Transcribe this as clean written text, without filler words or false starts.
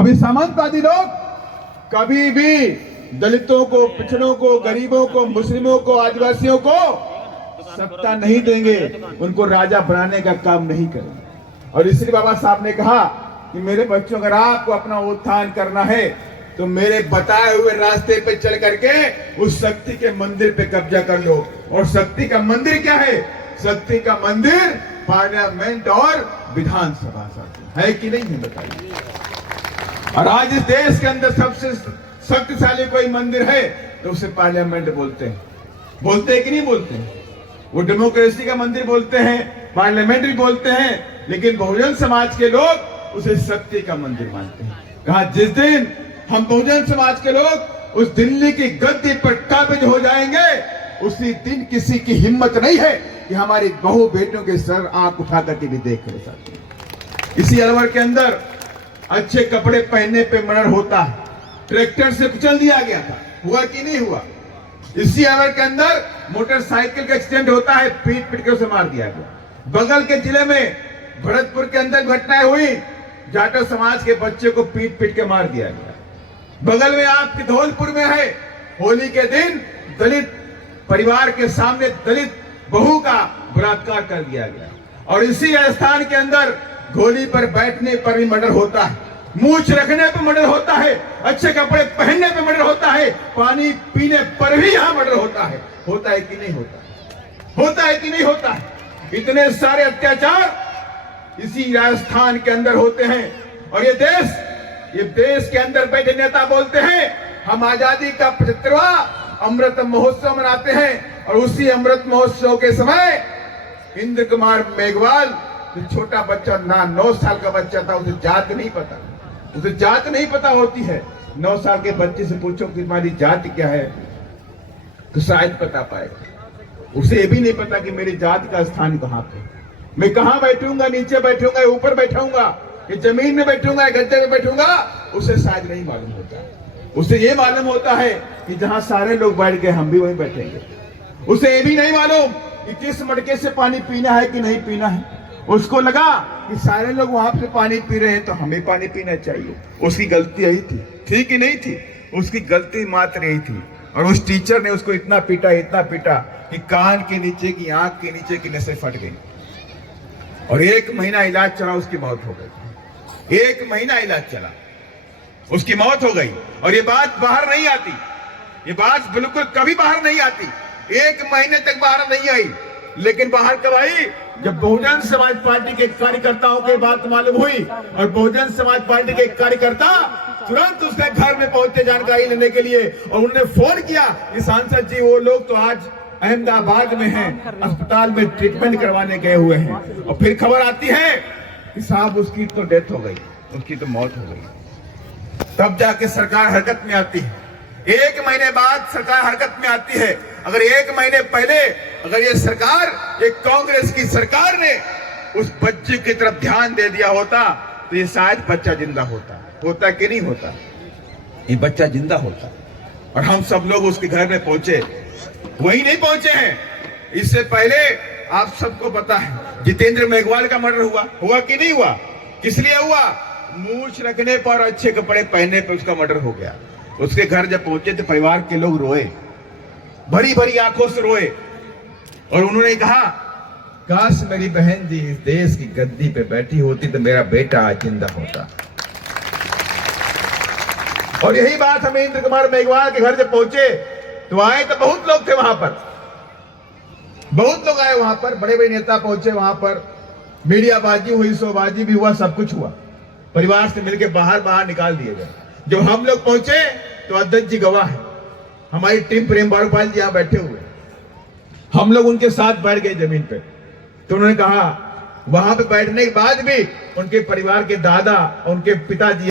अभी सामंतवादी लोग कभी भी दलितों को, पिछड़ों को, गरीबों को, मुस्लिमों को, आदिवासियों को सत्ता नहीं देंगे, उनको राजा बनाने का काम नहीं करेंगे। और इसलिए बाबा साहब ने कहा कि मेरे बच्चों, अगर आपको अपना उत्थान करना है तो मेरे बताए हुए रास्ते पे चल करके उस शक्ति के मंदिर पे कब्जा कर लो। और शक्ति का मंदिर क्या है? शक्ति का मंदिर पार्लियामेंट और विधानसभा है कि नहीं है, बताइए। और आज इस देश के अंदर सबसे शक्तिशाली कोई मंदिर है तो उसे पार्लियामेंट बोलते हैं। बोलते हैं कि नहीं बोलते हैं? वो डेमोक्रेसी का मंदिर बोलते हैं, पार्लियामेंट भी बोलते हैं, लेकिन बहुजन समाज के लोग उसे शक्ति का मंदिर मानते हैं। कहा जिस दिन हम बहुजन समाज के लोग उस दिल्ली की गद्दी पर काबिज हो जाएंगे, उसी दिन किसी की हिम्मत नहीं है कि हमारी बहू बेटियों के सर आंख उठा करके भी देख ले सकते हैं। इसी अलवर के अंदर अच्छे कपड़े पहनने पे मर्डर होता है, ट्रैक्टर से कुचल दिया गया था, हुआ कि नहीं हुआ? इसी अलवर के अंदर मोटरसाइकिल का एक्सीडेंट होता है, पीट पीट के उसे मार दिया गया। बगल के जिले में भरतपुर के अंदर घटनाएं हुई, जाटो समाज के बच्चे को पीट पीट के मार दिया गया। बगल में आपके धौलपुर में है, होली के दिन दलित परिवार के सामने दलित बहू का बलात्कार कर दिया गया। और इसी राजस्थान के अंदर घोड़ी पर बैठने पर भी मर्डर होता है, मूछ रखने पर मर्डर होता है, अच्छे कपड़े पहनने पर मर्डर होता है, पानी पीने पर भी यहां मर्डर होता है। होता है कि नहीं होता? होता है कि नहीं होता है? इतने सारे अत्याचार इसी राजस्थान के अंदर होते हैं। और ये देश के अंदर बैठे नेता बोलते हैं हम आजादी का 75वां अमृत महोत्सव मनाते हैं। और उसी अमृत महोत्सव के समय इंद्र कुमार मेघवाल, जो छोटा बच्चा, 9 साल का बच्चा था, उसे जात नहीं पता, उसे जात नहीं पता होती है। 9 साल के बच्चे से पूछो कि तुम्हारी जात क्या है, तो शायद पता पाएगा। उसे ये भी नहीं पता कि मेरी जात का स्थान कहां पे, मैं कहां बैठूंगा, नीचे बैठूंगा, ऊपर बैठूंगा, कि जमीन में बैठूंगा, गद्दे में बैठूंगा, उसे शायद नहीं मालूम होता। उसे ये मालूम होता है कि जहां सारे लोग बैठ गए हम भी वहीं बैठेंगे। उसे ये भी नहीं मालूम कि किस मटके से पानी पीना है कि नहीं पीना है। उसको लगा कि सारे लोग वहां से पानी पी रहे हैं तो हमें पानी पीना चाहिए। उसकी गलती यही थी कि नहीं थी? उसकी गलती मात्र यही थी। और उस टीचर ने उसको इतना पीटा कि कान के नीचे की, आंख के नीचे की नसें फट गई। और 1 महीना इलाज चला, उसकी मौत हो गई। 1 महीना इलाज चला, उसकी मौत हो गई। और ये बात बाहर नहीं आती, ये बात बिल्कुल कभी बाहर नहीं आती। 1 महीने तक बाहर नहीं आई, लेकिन बाहर कब आई? जब बहुजन समाज पार्टी के कार्यकर्ताओं की बात मालूम हुई। और बहुजन समाज पार्टी के कार्यकर्ता तुरंत उसके घर में पहुंचे जानकारी लेने के लिए। और उन्होंने फोन किया कि सांसद जी, वो लोग तो आज अहमदाबाद में हैं, अस्पताल में ट्रीटमेंट करवाने गए हुए हैं। और फिर खबर आती है कि साहब उसकी तो डेथ हो गई, उसकी तो मौत हो गई। तब जाके सरकार हरकत में आती है। 1 महीने बाद सरकार हरकत में आती है। अगर 1 महीने पहले अगर ये सरकार, एक कांग्रेस की सरकार ने उस बच्चे की तरफ ध्यान दे दिया होता तो ये शायद बच्चा जिंदा होता। होता कि नहीं होता? ये बच्चा जिंदा होता। और हम सब लोग उसके घर में पहुंचे, वही नहीं पहुंचे हैं। इससे पहले आप सबको पता है जितेंद्र मेघवाल का मर्डर हुआ कि नहीं हुआ? किस लिए हुआ? मूछ रखने पर, अच्छे कपड़े पहनने पर उसका मर्डर हो गया। उसके घर जब पहुंचे तो परिवार के लोग रोए, भरी भरी आंखों से रोए। और उन्होंने कहा काश मेरी बहन जी इस देश की गद्दी पे बैठी होती तो मेरा बेटा आज जिंदा होता। और यही बात हम इंद्र कुमार मेघवाल के घर जब पहुंचे तो आए तो बहुत लोग थे वहां पर, बहुत लोग आए वहां पर, बड़े बड़े नेता पहुंचे वहां पर, मीडियाबाजी हुई, शोबाजी भी हुआ, सब कुछ हुआ। परिवार से मिलकर बाहर निकाल दिए गए। जब हम लोग पहुंचे तो अध्यक्ष जी गवाह है, हमारी टीम प्रेम बारूपाल जी यहां बैठे हुए, हम लोग उनके साथ बैठ गए जमीन पे। तो उन्होंने कहा वहां पे बैठने के बाद भी उनके परिवार के दादा, उनके पिताजी